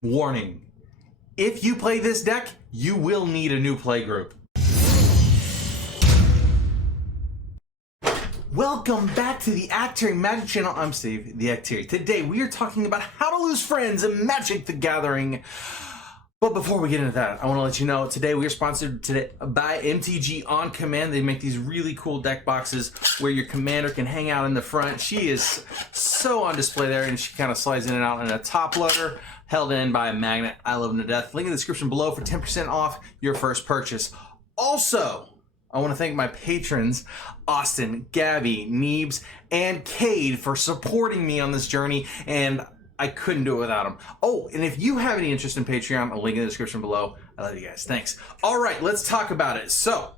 Warning, if you play this deck, you will need a new play group. Welcome back to the Acting Magic channel. I'm Steve, the Actery. Today we are talking about how to lose friends in Magic the Gathering. But before we get into that, I want to let you know today we are sponsored today by MTG On Command. They make these really cool deck boxes where your commander can hang out in the front. She is so on display there, and she kind of slides in and out in a top loader held in by a magnet. I love them to death. Link in the description below for 10% off your first purchase. Also, I want to thank my patrons, Austin, Gabby, Neebs, and Cade for supporting me on this journey, and I couldn't do it without them. Oh, and if you have any interest in Patreon, a link in the description below. I love you guys. Thanks. All right, let's talk about it. So,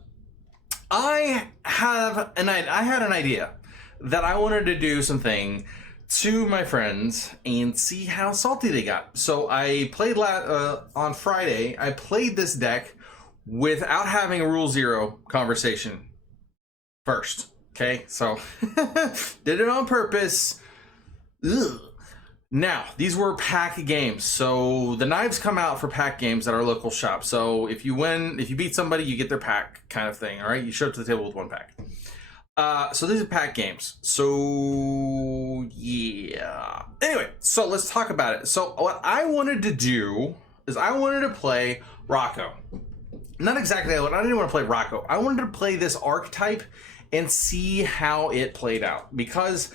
I had an idea that I wanted to do something to my friends and see how salty they got. So I played on Friday. I played this deck without having a Rule Zero conversation first. Okay, so did it on purpose. Ugh. Now, these were pack games, so the knives come out for pack games at our local shop. So if you win, if you beat somebody, you get their pack kind of thing, all right? You show up to the table with one pack. So these are pack games. So, yeah. Anyway, so let's talk about it. So what I wanted to do is I wanted to play Rocco. Not exactly, I didn't want to play Rocco. I wanted to play this archetype and see how it played out, because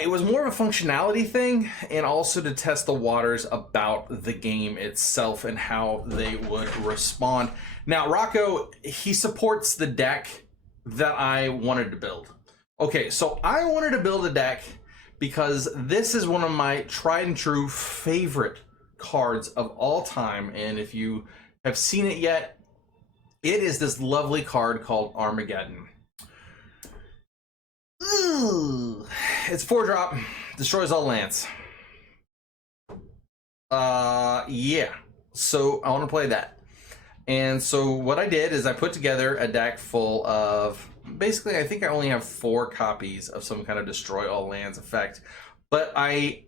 it was more of a functionality thing and also to test the waters about the game itself and how they would respond. Now, Rocco, he supports the deck that I wanted to build. Okay, so I wanted to build a deck because this is one of my tried and true favorite cards of all time. And if you have seen it yet, it is this lovely card called Armageddon. Ooh. It's 4-drop, destroys all lands. Yeah. So I want to play that. And so what I did is I put together a deck full of, basically I think I only have 4 copies of some kind of destroy all lands effect. But a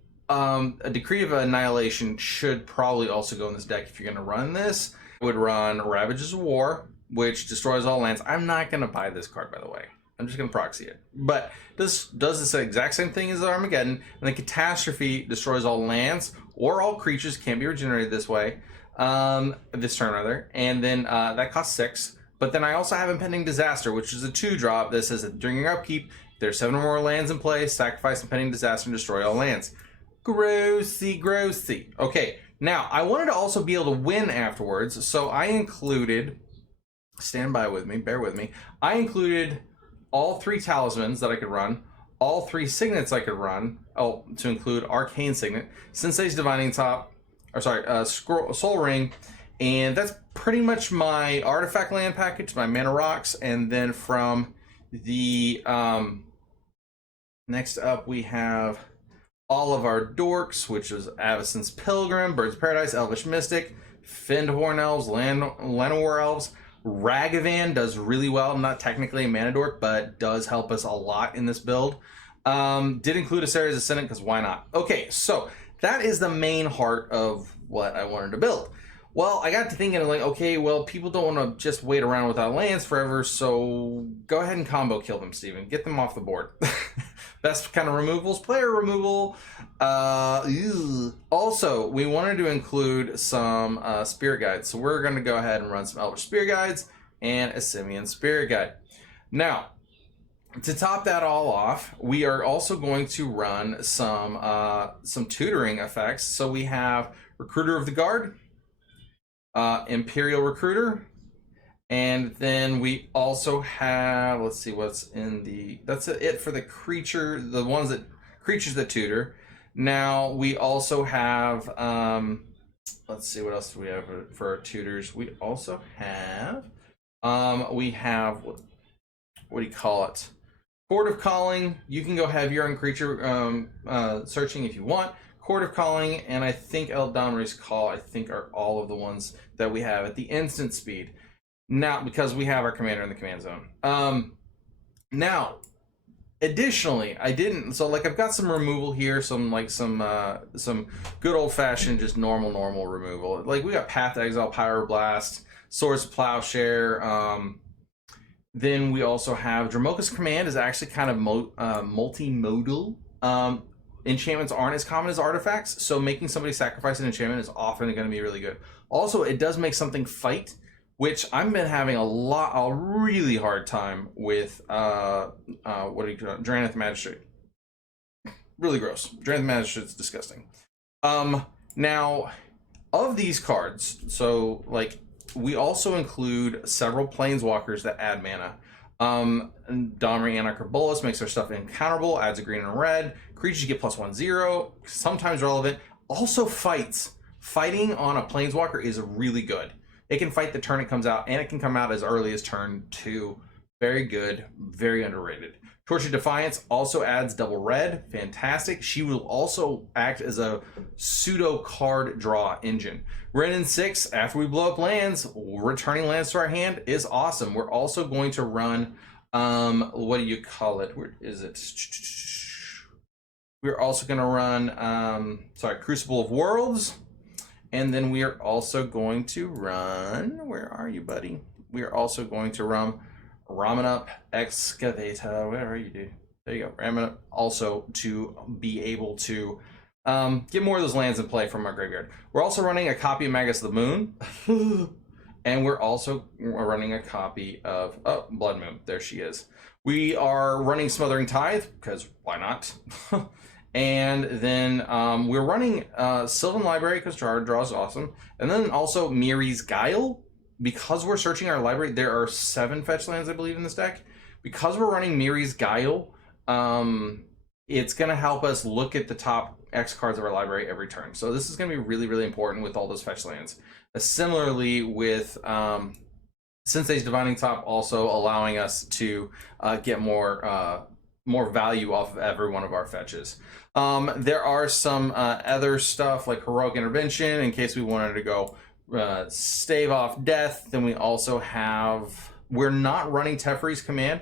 Decree of Annihilation should probably also go in this deck if you're going to run this. I would run Ravages of War, which destroys all lands. I'm not going to buy this card, by the way. I'm just going to proxy it. But this does the exact same thing as Armageddon. And then Catastrophe destroys all lands or all creatures, can be regenerated this way. This turn rather. And then that costs 6. But then I also have Impending Disaster, which is a 2-drop that says that during your upkeep, there's 7 or more lands in play, sacrifice Impending Disaster and destroy all lands. Grossy, grossy. Okay, now I wanted to also be able to win afterwards. So I included, stand by with me, bear with me. I included all 3 talismans that I could run, all 3 signets I could run, to include Arcane Signet, Sensei's Divining Top, or sorry, Soul Ring, and that's pretty much my artifact land package, my mana rocks, and then from the, next up we have all of our dorks, which is Avacyn's Pilgrim, Birds of Paradise, Elvish Mystic, Findhorn Elves, Llanowar Elves. Ragavan does really well. Not technically a mana dork, but does help us a lot in this build. Did include a Asari's Ascendant, because why not? Okay, so that is the main heart of what I wanted to build. Well, I got to thinking, like, okay, well, people don't want to just wait around without lands forever, so go ahead and combo kill them, Steven. Get them off the board. Best kind of removals, player removal. Also, we wanted to include some Spirit Guides, so we're going to go ahead and run some Elvish Spirit Guides and a Simian Spirit Guide. Now, to top that all off, we are also going to run some tutoring effects. So we have Recruiter of the Guard, Imperial Recruiter, and then we also have, let's see what's in the, that's it for the creature, the ones that, creatures that tutor. Now we also have, let's see, what else do we have for our tutors? We also have, what do you call it? Court of Calling. You can go have your own creature searching if you want. Court of Calling, and I think Eldamri's Call, I think, are all of the ones that we have at the instant speed. Now, because we have our commander in the command zone. Now, Additionally, I didn't, so like I've got some removal here, some good old fashioned just normal removal. Like we got Path to Exile, Pyroblast, Swords of Plowshare. Then we also have Dramoka's Command is actually kind of multimodal. Enchantments aren't as common as artifacts, so making somebody sacrifice an enchantment is often going to be really good. Also, it does make something fight, which I've been having a really hard time with, what do you call it? Draenith Magistrate. Really gross. Draenith Magistrate's disgusting. Now, of these cards, so, like, we also include several Planeswalkers that add mana. Domri Anarch Bolas makes their stuff incounterable, adds a green and a red. Creatures get +1/0, sometimes relevant. Also fights. Fighting on a Planeswalker is really good. It can fight the turn it comes out, and it can come out as early as turn 2. Very good, very underrated. Tortured Defiance also adds double red. Fantastic. She will also act as a pseudo card draw engine. Renin 6, after we blow up lands, returning lands to our hand is awesome. We're also going to run, what do you call it? Where is it? We're also going to run, Crucible of Worlds. And then we are also going to run, where are you, buddy? We are also going to run Ramanup Excavator. Where are you, dude? There you go. Ramanup, also to be able to get more of those lands in play from our graveyard. We're also running a copy of Magus of the Moon. And we're also running a copy of, Blood Moon. There she is. We are running Smothering Tithe, because why not? And then we're running Sylvan Library because draw is awesome. And then also Miri's Guile. Because we're searching our library, there are 7 fetch lands, I believe, in this deck. Because we're running Miri's Guile, it's going to help us look at the top X cards of our library every turn. So this is going to be really, really important with all those fetch lands. Similarly with Sensei's Divining Top also allowing us to get more value off of every one of our fetches. There are some other stuff like Heroic Intervention in case we wanted to go stave off death. Then we also have, we're not running Teferi's Command,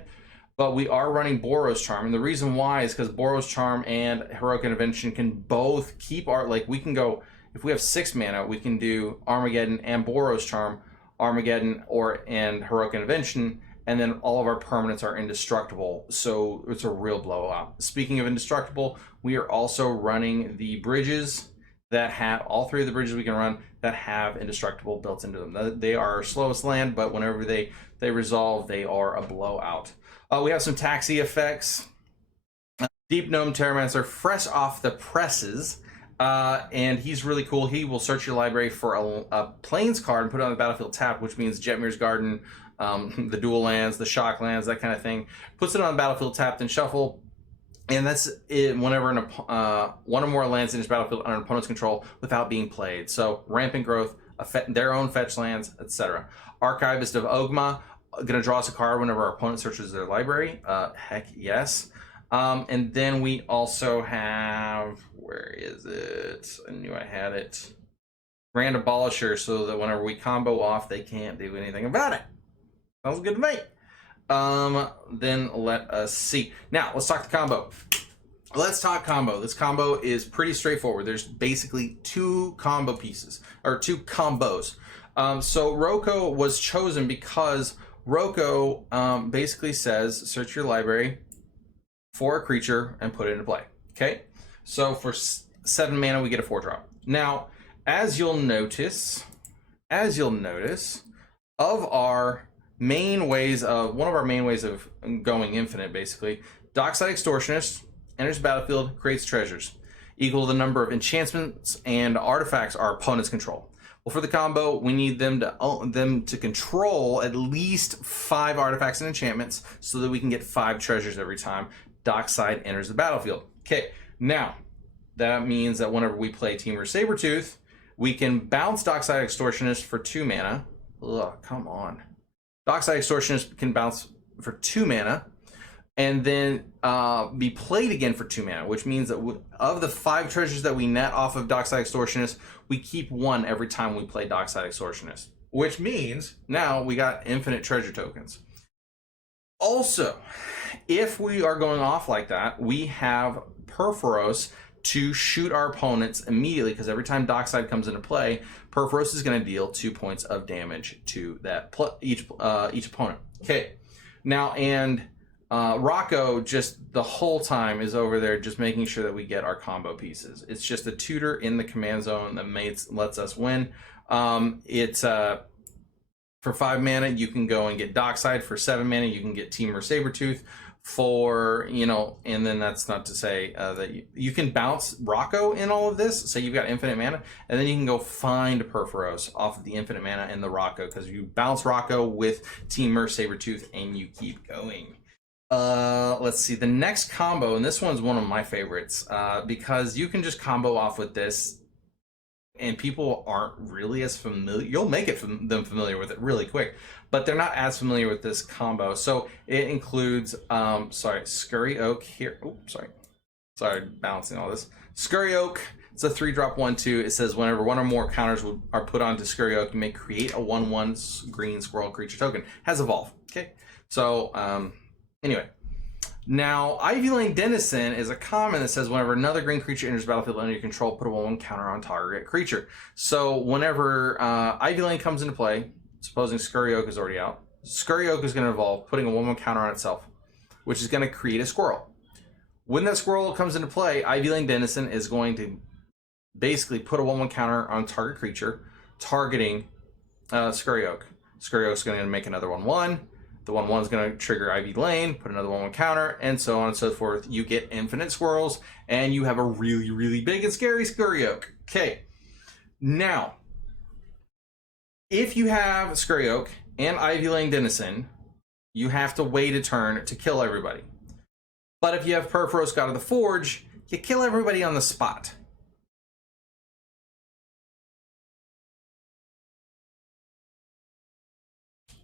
but we are running Boros Charm. And the reason why is because Boros Charm and Heroic Intervention can both keep our, like we can go, if we have 6 mana, we can do Armageddon and Boros Charm, Armageddon and Heroic Intervention, and then all of our permanents are indestructible, so it's a real blowout. Speaking of indestructible, we are also running the bridges that have, all 3 of the bridges we can run that have indestructible built into them. They are our slowest land, but whenever they resolve, they are a blowout. We have some taxi effects. Deep Gnome Terramancer, fresh off the presses, and he's really cool. He will search your library for a Plains card and put it on the battlefield tapped, which means Jetmir's Garden, the dual lands, the shock lands, that kind of thing. Puts it on the battlefield tapped and shuffle, and that's it whenever one or more lands in his battlefield under an opponent's control without being played. So rampant growth, their own fetch lands, etc. Archivist of Ogma, gonna draw us a card whenever our opponent searches their library. Heck yes. And then we also have, where is it? I knew I had it. Grand Abolisher, so that whenever we combo off, they can't do anything about it. Sounds good to me. Then let us see. Now, let's talk the combo. Let's talk combo. This combo is pretty straightforward. There's basically 2 combo pieces, or 2 combos. So Roko was chosen because Roko basically says, search your library for a creature and put it into play. Okay? So for 7 mana, we get a 4-drop. Now, as you'll notice, of our main ways of, one of our main ways of going infinite, basically, Dockside Extortionist enters the battlefield, creates treasures, equal to the number of enchantments and artifacts our opponents control. Well, for the combo, we need them to control at least 5 artifacts and enchantments so that we can get 5 treasures every time Dockside enters the battlefield. Okay, now, that means that whenever we play Temur Sabertooth, we can bounce Dockside Extortionist for 2 mana. Ugh, come on. Dockside Extortionist can bounce for 2 mana, and then be played again for 2 mana, which means that of the 5 treasures that we net off of Dockside Extortionist, we keep 1 every time we play Dockside Extortionist, which means now we got infinite treasure tokens. Also, if we are going off like that, we have Perforos to shoot our opponents immediately, because every time Dockside comes into play, Perforos is going to deal 2 points of damage to that each opponent. Okay, now, and Rocco just the whole time is over there just making sure that we get our combo pieces. It's just a tutor in the command zone that lets us win. It's for 5 mana, you can go and get Dockside. For 7 mana, you can get Temur Sabertooth. For, you know, and then that's not to say that you can bounce Rocco in all of this. Say you've got infinite mana, and then you can go find Perforos off of the infinite mana and the Rocco, because you bounce Rocco with Temur Sabertooth and you keep going. Let's see, the next combo, and this one's one of my favorites, because you can just combo off with this, and people aren't really as familiar. You'll make them familiar with it really quick, but they're not as familiar with this combo. So it includes, Scurry Oak here. Oh, sorry, balancing all this. Scurry Oak, it's a 3-drop 1/2. It says whenever one or more counters are put onto Scurry Oak, you may create a 1/1 green squirrel creature token. Has evolve. Okay, so anyway. Now, Ivy Lane Denizen is a common that says whenever another green creature enters the battlefield under your control, put a 1/1 counter on target creature. So whenever Ivy Lane comes into play, supposing Scurry Oak is already out, Scurry Oak is going to evolve, putting a 1/1 counter on itself, which is going to create a squirrel. When that squirrel comes into play, Ivy Lane Denizen is going to basically put a 1/1 counter on target creature, targeting Scurry Oak. Scurry Oak is going to make another 1/1. The 1/1 is going to trigger Ivy Lane, put another 1/1 counter, and so on and so forth. You get infinite squirrels, and you have a really, really big and scary Scurry Oak. Okay. Now, if you have Scurry Oak and Ivy Lane Denizen, you have to wait a turn to kill everybody. But if you have Perforos God of the Forge, you kill everybody on the spot.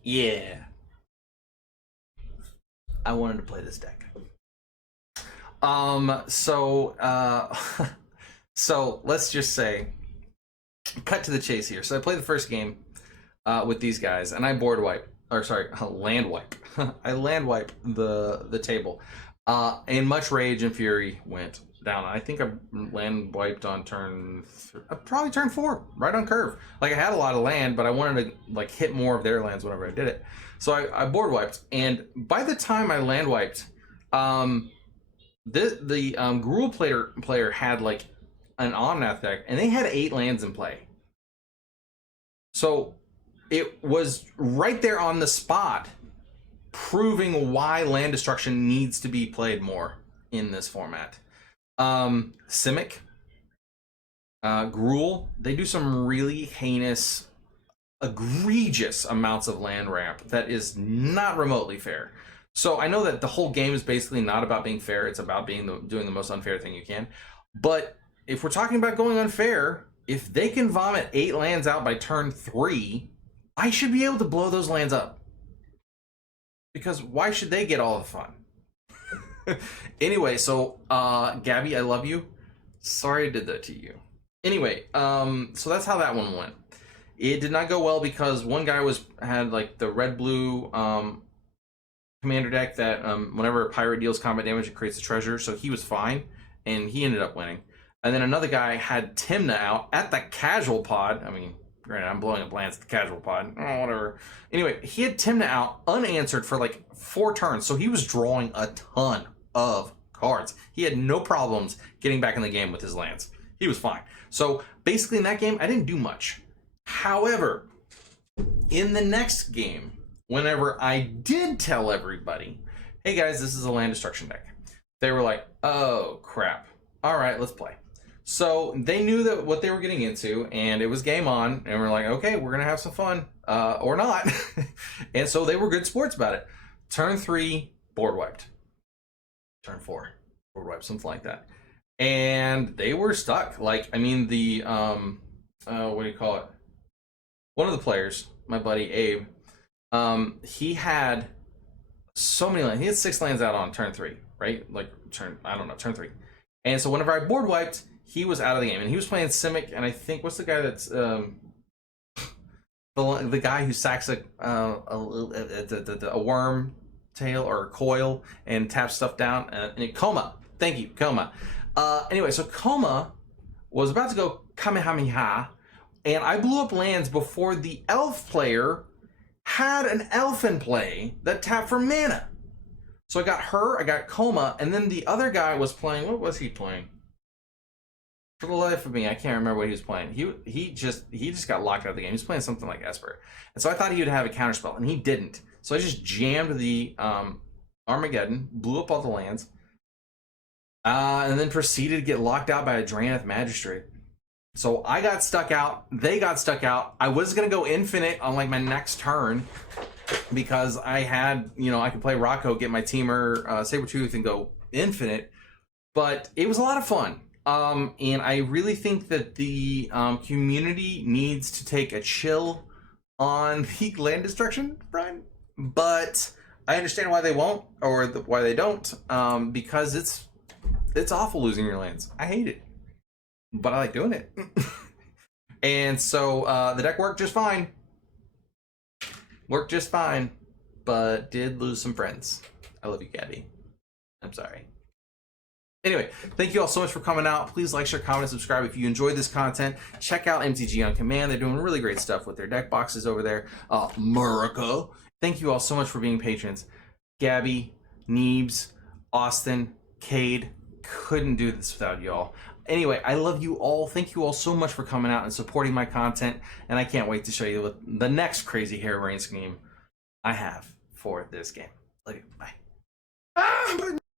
Yeah. I wanted to play this deck. So let's just say, cut to the chase here. So I played the first game with these guys, and I board wipe, or sorry, land wipe. I land wipe the table. And much rage and fury went down. I think I land wiped on probably turn 4, right on curve. Like, I had a lot of land, but I wanted to like hit more of their lands whenever I did it. So I board wiped, and by the time I land wiped, the Gruul player had like an Omnath deck, and they had 8 lands in play. So it was right there on the spot, proving why land destruction needs to be played more in this format. Simic, Gruul, they do some really heinous, egregious amounts of land ramp that is not remotely fair. So I know that the whole game is basically not about being fair, it's about doing the most unfair thing you can. But if we're talking about going unfair, if they can vomit 8 lands out by turn 3, I should be able to blow those lands up. Because why should they get all the fun? Anyway, so Gabby, I love you. Sorry I did that to you. Anyway, so that's how that one went. It did not go well because one guy had like the red-blue commander deck that whenever a pirate deals combat damage, it creates a treasure. So he was fine, and he ended up winning. And then another guy had Timna out at the casual pod. I mean, granted, I'm blowing up lands at the casual pod. Oh, whatever. Anyway, he had Timna out unanswered for like 4 turns. So he was drawing a ton of cards. He had no problems getting back in the game with his lands. He was fine. So basically in that game, I didn't do much. However, in the next game, whenever I did tell everybody, hey guys, this is a land destruction deck, they were like, oh crap. All right, let's play. So they knew that what they were getting into, and it was game on, and we're like, okay, we're gonna have some fun, or not. And so they were good sports about it. Turn 3, board wiped. Turn 4, board wiped, something like that. And they were stuck. Like, I mean, the what do you call it? One of the players, my buddy Abe, he had so many lands. He had 6 lands out on turn 3, right? Like turn 3. And so whenever I board wiped, he was out of the game, and he was playing Simic, and I think what's the guy that's the guy who sacks a worm tail or coil and tap stuff down. And Coma. Thank you, Coma. Anyway, so Coma was about to go Kamehameha, and I blew up lands before the elf player had an elf in play that tapped for mana. So I got her, I got Coma, and then the other guy was playing, what was he playing? For the life of me, I can't remember what he was playing. He just got locked out of the game. He was playing something like Esper. And so I thought he would have a counterspell, and he didn't. So I just jammed the Armageddon, blew up all the lands, and then proceeded to get locked out by a Drannith Magistrate. So I got stuck out, they got stuck out. I was gonna go infinite on like my next turn because I had, you know, I could play Rocco, get my Teamer, Sabretooth, and go infinite. But it was a lot of fun. And I really think that the community needs to take a chill on the land destruction, Brian. But I understand why they won't, or why they don't, because it's awful losing your lands. I hate it, but I like doing it. And so the deck worked just fine. Worked just fine, but did lose some friends. I love you, Gabby. I'm sorry. Anyway, thank you all so much for coming out. Please like, share, comment, and subscribe if you enjoyed this content. Check out MTG On Command. They're doing really great stuff with their deck boxes over there. America. Thank you all so much for being patrons. Gabby, Neebs, Austin, Cade. Couldn't do this without you all. Anyway, I love you all. Thank you all so much for coming out and supporting my content. And I can't wait to show you the next crazy harebrained scheme I have for this game. Love you. Bye.